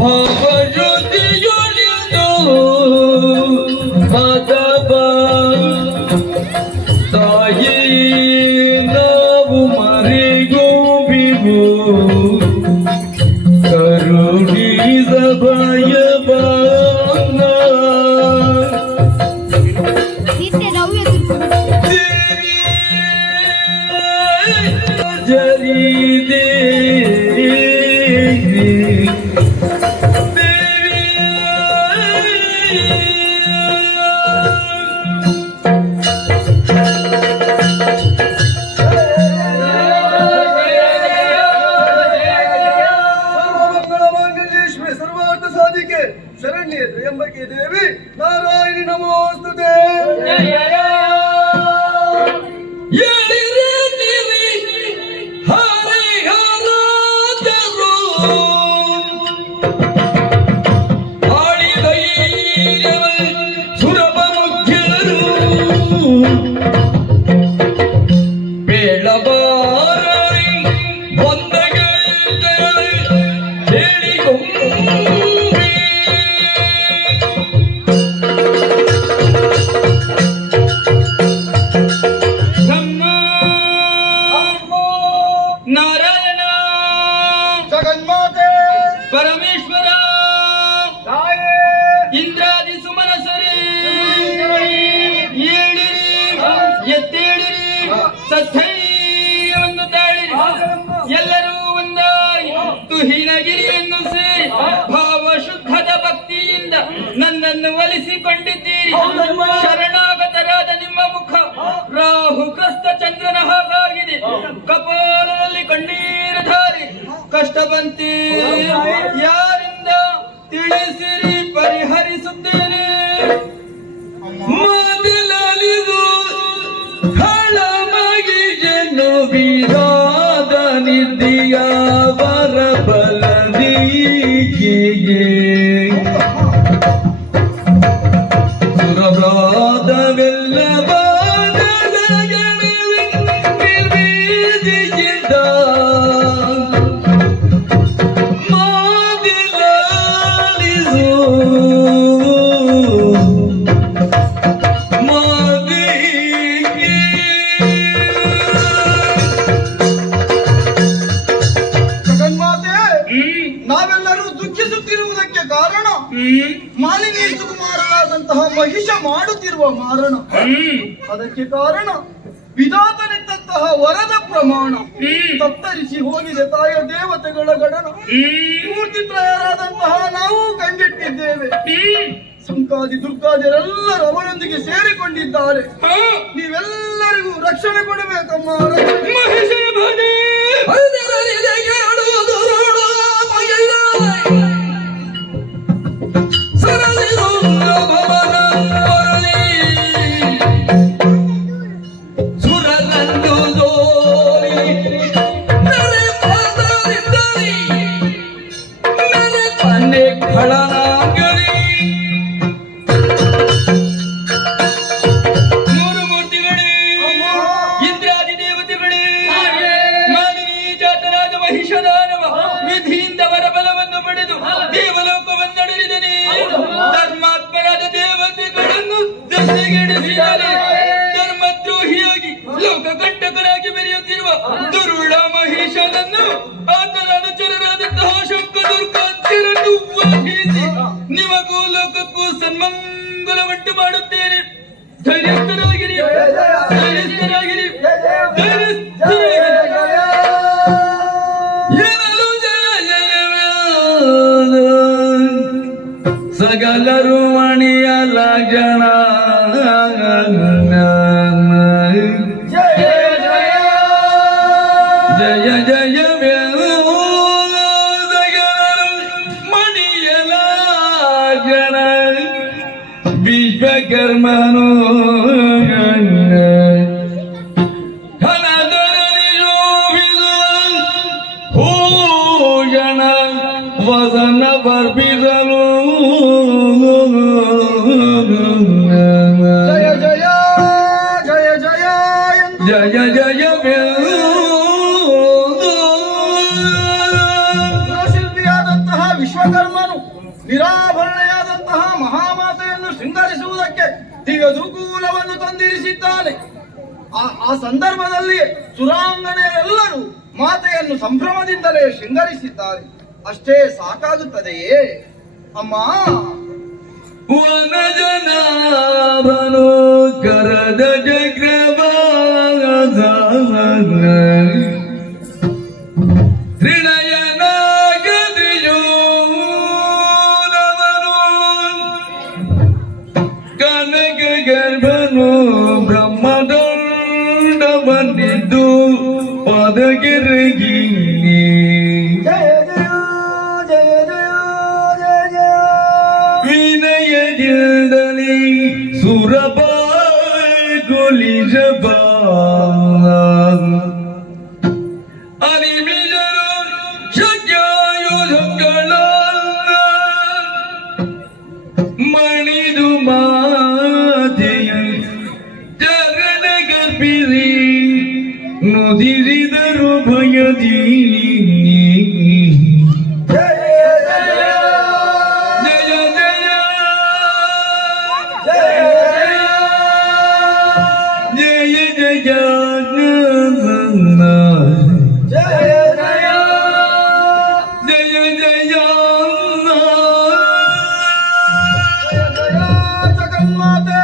ಭಾವಜ್ಯೋತಿಯೊಳಿದು ಮಾಧವ ತಾಯಿ ನಾವು ಮರೆಗೋಬಿವು ಕರುಣಿದ ಭಯಬಾನ ಜರಿದೆ ಶರಣ್ಯ ತ್ರ್ಯಂಬಕೆ ದೇವಿ ನಾರಾಯಣಿ ನಮೋಸ್ತುತೆ. ನಾರಾಯಣ ಜಗನ್ಮಾತೆ ಪರಮೇಶ್ವರ ತಾಯೇ ಇಂದ್ರಾದಿ ಸುಮನಸರೇ ಏಳಿರಿ ಎತ್ತೇಳಿರಿ ಸತ್ತೈ ಒಂದು ತಾಳಿರಿ ಎಲ್ಲರೂ ಒಂದಾಗಿ ತುಹೀನಗಿರಿಯನ್ನು ಸೇರಿ ಭಾವ ಶುದ್ಧದ ಭಕ್ತಿಯಿಂದ ನನ್ನನ್ನು ಒಲಿಸಿಕೊಂಡಿದ್ದೀರಿ. ಶರಣಾಗತರಾದ ನಿಮ್ಮ ಮುಖ ರಾಹು ಕ್ರಸ್ತ ಚಂದ್ರನ ಹಾಗಾಗಿದೆ. ಕಪಾಲದಲ್ಲಿ ಕಣ್ಣೀರು ಧಾರಿ ಕಷ್ಟ ಬಂತಿ ಯಾರಿಂದ ತಿಳಿಸಿರಿ ಪರಿಹರಿಸುತ್ತೇನೆ. ಮಾತಿಲಲಿದು ಖಳಮಗಿಜೆನ್ನು ಬಿರಾದ ನಿಧಿಯ ಬರಬಲದಿಗೆ ಸುರಭ್ರಾದವೆಲ್ಲ ನಾವೆಲ್ಲರೂ ದುಃಖಿಸುತ್ತಿರುವುದಕ್ಕೆ ಕಾರಣ ಮಾಲಿನಿ ಸುಕುಮಾರರಾದಂತಹ ಮಹಿಷ ಮಾಡುತ್ತಿರುವ ಮಾರಣ. ಅದಕ್ಕೆ ಕಾರಣ ವಿಧಾತನಿದ್ದಂತಹ ವರದ ಪ್ರಮಾಣ ತತ್ತರಿಸಿ ಹೋಗಿದೆ ತಾಯ ದೇವತೆಗಳ ಗಣನ. ಮೂರ್ತಿತ್ರಯರಾದಂತಹ ನಾವು ಕಂಡಿಟ್ಟಿದ್ದೇವೆ. ಸಂಕಾದಿ ದುರ್ಗಾದಿರೆಲ್ಲರೂ ಅವರೊಂದಿಗೆ ಸೇರಿಕೊಂಡಿದ್ದಾರೆ. ನೀವೆಲ್ಲರಿಗೂ ರಕ್ಷಣೆ ಕೊಡಬೇಕಮ್ಮ. ವಿಧಿಯಿಂದ ವರಬಲವನ್ನು ಪಡೆದು ದೇವಲೋಕವನ್ನಡರಿದನೆ. ಧರ್ಮಾತ್ಮರಾದ ದೇವತೆಗಳನ್ನು ದಸೆಗೆಡಿಸಿದರೆ ಧರ್ಮದ್ರೋಹಿಯಾಗಿ ಲೋಕ ಕಂಟಕರಾಗಿ ಬೆರೆಯುತ್ತಿರುವ ದುರುಳ ಮಹಿಷನನ್ನು ಆತನ ಅನುಚರರಾದಂತಹ ಶಂಕ ದುರ್ಗಾಧ್ಯರನ್ನು ವಧಿಸಿ ನಿಮಗೂ ಲೋಕಕ್ಕೂ ಸನ್ಮಂಗಲವುಂಟು ಮಾಡುತ್ತೇನೆ. ಧೈರ್ಯಸ್ಥರಾಗಿರಿ, ಧೈರ್ಯಸ್ಥರಾಗಿರಿ, ಧೈರ್ಯಸ್ಥರಾಗಿರಿ. ಸಗಲರು ಮಣಿಯಲ ಜನ ಜಯ ಜಯ ಮಣಿಯಲ ಜನ ವಿಶ್ವಕರ್ಮನು ಭೂಷಣ ವಸನ ಬರ್ಪಿಸಲು ಜಯ ಜಯ ಶಿಲ್ಪಿಯಾದಂತಹ ವಿಶ್ವಕರ್ಮ ಶಿವನು ನಿರಾಭರಣೆಯಾದಂತಹ ಮಹಾಮಾತೆಯನ್ನು ಶೃಂಗರಿಸುವುದಕ್ಕೆ ದಿವ್ಯದೂಕೂಲವನ್ನು ತಂದಿರಿಸಿದ್ದಾನೆ. ಆ ಸಂದರ್ಭದಲ್ಲಿ ಸುರಾಂಗನೆಯರೆಲ್ಲರೂ ಮಾತೆಯನ್ನು ಸಂಭ್ರಮದಿಂದಲೇ ಶೃಂಗರಿಸಿದ್ದಾರೆ. ಅಷ್ಟೇ ಸಾಕಾಗುತ್ತದೆಯೇ ಅಮ್ಮ? ವನಜನಾಭನು ಕರದ ಚಕ್ರವಾದ ತ್ರಿನಯನಾಗದಿಯೋ ಕನಕ ಗರ್ಭನು ಬ್ರಹ್ಮದಂಡ ಬಂದಿದ್ದು ಪದಗಿರಗಿ ಜಯ ಜಯ ಜಯ ಜಯ ಜಯ ಜಯ ವಿನಯದಿಂದಲೇ ಸುರಬಾಗುಲಿಜಬ ಅನಿಮಿಜರು ಶಕ್ಯಾಯುಧಗಳ ಮಣಿದು ಮಾತೆಯ ಚರಣ ಗರ್ಭಿರಿ ನುದಿರಿದರು ಭಯದಿ ಜಗನ್ಮಾತೆ,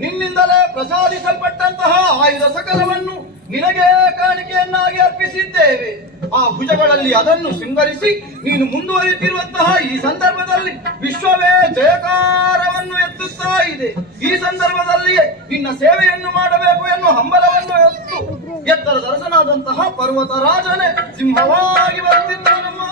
ನಿನ್ನಿಂದಲೇ ಪ್ರಸಾದಿಸಲ್ಪಟ್ಟಂತಹ ಆಯುಧ ಸಕಲವನ್ನು ನಿನಗೆ ಕಾಣಿಕೆಯನ್ನಾಗಿ ಅರ್ಪಿಸಿದ್ದೇವೆ. ಆ ಭುಜಗಳಲ್ಲಿ ಅದನ್ನು ಶೃಂಗರಿಸಿ ನೀನು ಮುಂದುವರಿಯುತ್ತಿರುವಂತಹ ಈ ಸಂದರ್ಭದಲ್ಲಿ ವಿಶ್ವವೇ ಜಯಕಾರವನ್ನು ಎತ್ತುತ್ತಾ ಇದೆ. ಈ ಸಂದರ್ಭದಲ್ಲಿಯೇ ನಿನ್ನ ಸೇವೆಯನ್ನು ಮಾಡಬೇಕು ಎನ್ನುವ ಹಂಬಲವನ್ನು ಎತ್ತರ ದರ್ಶನಾದಂತಹ ಪರ್ವತ ರಾಜನೇ ಸಿಂಹವಾಗಿ ಬರುತ್ತಿದ್ದಾನಮ್ಮ.